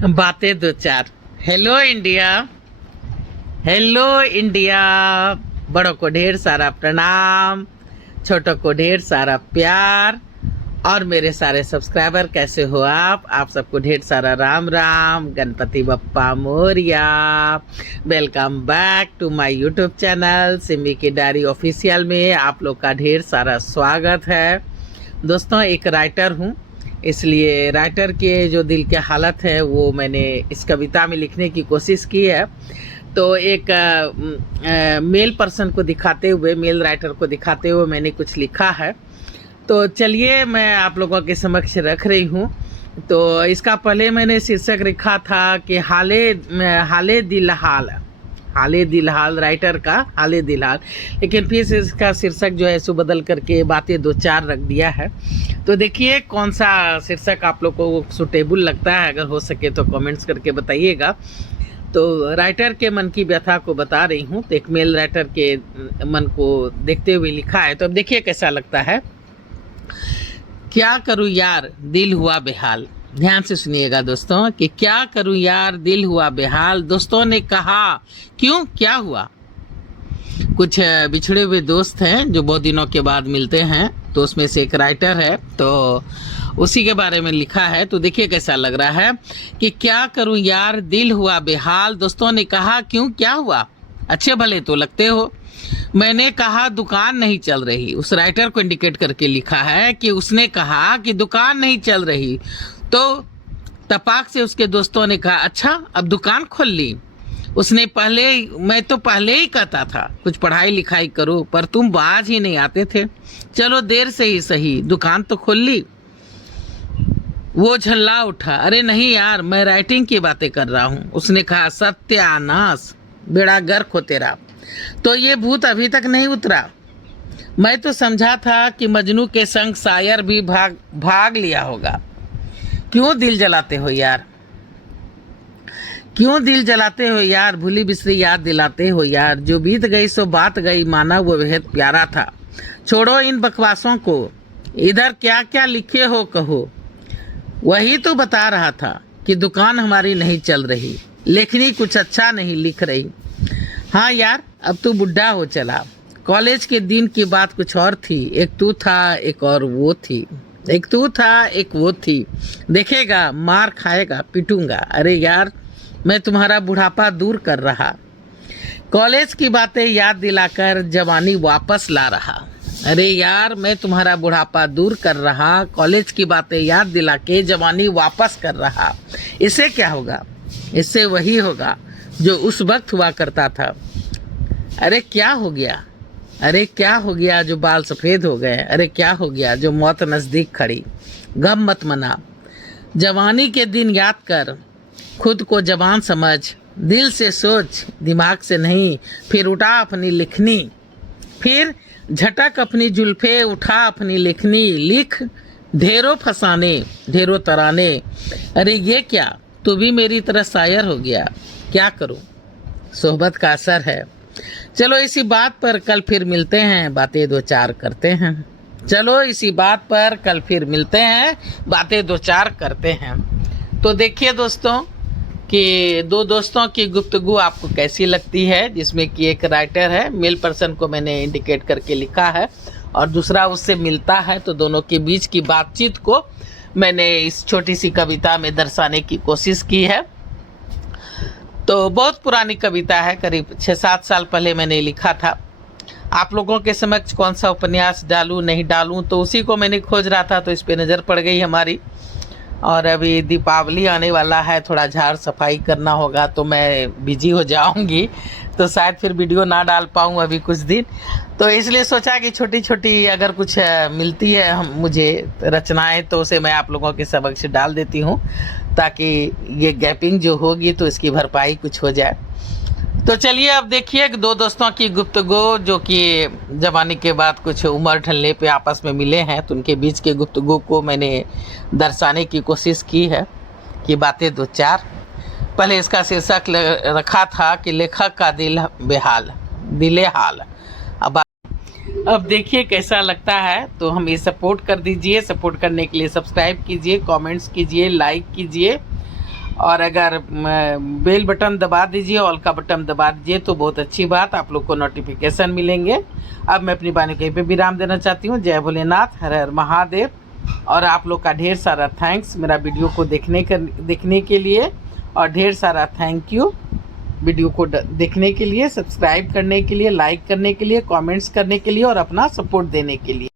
बातें दो चार। Hello India, hello India. बड़ों को ढेर सारा प्रणाम, छोटों को ढेर सारा प्यार। और मेरे सारे सब्सक्राइबर कैसे हो आप सबको ढेर सारा Ram Ram, Ganpati Bappa Morya. Welcome back to my YouTube channel Simi की डायरी ऑफिशियल में आप लोग का ढेर सारा स्वागत है। दोस्तों, एक राइटर हूँ, इसलिए राइटर के जो दिल के हालत है वो मैंने इस कविता में लिखने की कोशिश की है। तो एक मेल पर्सन को दिखाते हुए, मेल राइटर को दिखाते हुए मैंने कुछ लिखा है। तो चलिए मैं आप लोगों के समक्ष रख रही हूँ। तो इसका पहले मैंने शीर्षक लिखा था कि हाले दिल हाल, हाले दिल हाल, राइटर का हाले दिल हाल। लेकिन फिर इसका शीर्षक जो है सो बदल करके बातें दो चार रख दिया है। तो देखिए कौन सा शीर्षक आप लोग को सुटेबल लगता है, अगर हो सके तो कमेंट्स करके बताइएगा। तो राइटर के मन की व्यथा को बता रही हूँ। तो एक मेल राइटर के मन को देखते हुए लिखा है। तो अब देखिए कैसा लगता है। क्या करूँ यार दिल हुआ बेहाल। ध्यान से सुनिएगा दोस्तों कि क्या करूँ यार दिल हुआ बेहाल। दोस्तों ने कहा क्यों, क्या हुआ। कुछ बिछड़े हुए दोस्त हैं जो बहुत दिनों के बाद मिलते हैं, तो उसमें से एक राइटर है, तो उसी के बारे में लिखा है। तो देखिए कैसा लग रहा है कि क्या करूं यार दिल हुआ बेहाल। दोस्तों ने कहा क्यों, क्या हुआ। अच्छे भले तो लगते हो। मैंने कहा दुकान नहीं चल रही। उस राइटर को इंडिकेट करके लिखा है कि उसने कहा कि दुकान नहीं चल रही। तो तपाक से उसके दोस्तों ने कहा अच्छा अब दुकान खोल ली। उसने मैं तो पहले ही कहता था कुछ पढ़ाई लिखाई करो, पर तुम बाज ही नहीं आते थे। चलो देर से ही सही, दुकान तो खोल ली। वो झल्ला उठा, अरे नहीं यार मैं राइटिंग की बातें कर रहा हूँ। उसने कहा सत्यानाश, बेड़ा गर्क हो तेरा। तो ये भूत अभी तक नहीं उतरा। मैं तो समझा था कि मजनू के संग शायर भी भाग लिया होगा। क्यों दिल जलाते हो यार, क्यों दिल जलाते हो यार। भूली बिसरी याद दिलाते हो यार। जो बीत गई सो बात गई, माना वो बेहद प्यारा था। छोड़ो इन बकवासों को, इधर क्या क्या लिखे हो कहो। वही तो बता रहा था कि दुकान हमारी नहीं चल रही, लेखनी कुछ अच्छा नहीं लिख रही। हाँ यार अब तू बुढ़ा हो चला। कॉलेज के दिन की बात कुछ और थी। एक तू था, एक और वो थी। एक तू था, एक वो थी। देखेगा मार खाएगा, पीटूंगा। अरे यार मैं तुम्हारा बुढ़ापा दूर कर रहा, कॉलेज की बातें याद दिलाकर जवानी वापस ला रहा। अरे यार मैं तुम्हारा बुढ़ापा दूर कर रहा, कॉलेज की बातें याद दिला के जवानी वापस कर रहा। इससे क्या होगा, इससे वही होगा जो उस वक्त हुआ करता था। अरे क्या हो गया, अरे क्या हो गया जो बाल सफ़ेद हो गए। अरे क्या हो गया जो मौत नज़दीक खड़ी। गम मत मना, जवानी के दिन याद कर, खुद को जवान समझ, दिल से सोच दिमाग से नहीं। फिर उठा अपनी लिखनी, फिर झटक अपनी जुल्फे, उठा अपनी लिखनी। लिख ढेरों फसाने, ढेरों तराने। अरे ये क्या, तू भी मेरी तरह शायर हो गया। क्या करूं, सोहबत का असर है। चलो इसी बात पर कल फिर मिलते हैं, बातें दो चार करते हैं। चलो इसी बात पर कल फिर मिलते हैं, बातें दो चार करते हैं। तो देखिए दोस्तों कि दो दोस्तों की गुफ्तगू आपको कैसी लगती है, जिसमें कि एक राइटर है, मेल पर्सन को मैंने इंडिकेट करके लिखा है, और दूसरा उससे मिलता है। तो दोनों के बीच की बातचीत को मैंने इस छोटी सी कविता में दर्शाने की कोशिश की है। तो बहुत पुरानी कविता है, करीब 6-7 साल पहले मैंने लिखा था। आप लोगों के समक्ष कौन सा उपन्यास डालूं नहीं डालूं, तो उसी को मैंने खोज रहा था, तो इस पे नज़र पड़ गई हमारी। और अभी दीपावली आने वाला है, थोड़ा झाड़ सफाई करना होगा, तो मैं बिजी हो जाऊंगी, तो शायद फिर वीडियो ना डाल पाऊँ अभी कुछ दिन। तो इसलिए सोचा कि छोटी छोटी अगर कुछ मिलती है मुझे रचनाएं, तो उसे मैं आप लोगों के समक्ष डाल देती हूँ, ताकि ये गैपिंग जो होगी तो इसकी भरपाई कुछ हो जाए। तो चलिए अब देखिए दो दोस्तों की गुफ्तगू, जो कि जवानी के बाद कुछ उम्र ढलने पे आपस में मिले हैं, तो उनके बीच के गुफ्तगू को मैंने दर्शाने की कोशिश की है कि बातें दो चार। पहले इसका शीर्षक रखा था कि लेखक का दिल बेहाल, दिले हाल। अब देखिए कैसा लगता है। तो हमें सपोर्ट कर दीजिए, सपोर्ट करने के लिए सब्सक्राइब कीजिए, कमेंट्स कीजिए, लाइक कीजिए, और अगर बेल बटन दबा दीजिए, ऑल का बटन दबा दीजिए तो बहुत अच्छी बात, आप लोग को नोटिफिकेशन मिलेंगे। अब मैं अपनी वाणी कहीं पे विराम देना चाहती हूँ। जय भोलेनाथ, हर हर महादेव। और आप लोग का ढेर सारा थैंक्स मेरा वीडियो को देखने के लिए, और ढेर सारा थैंक यू वीडियो को देखने के लिए, सब्सक्राइब करने के लिए, लाइक करने के लिए, कमेंट्स करने के लिए और अपना सपोर्ट देने के लिए।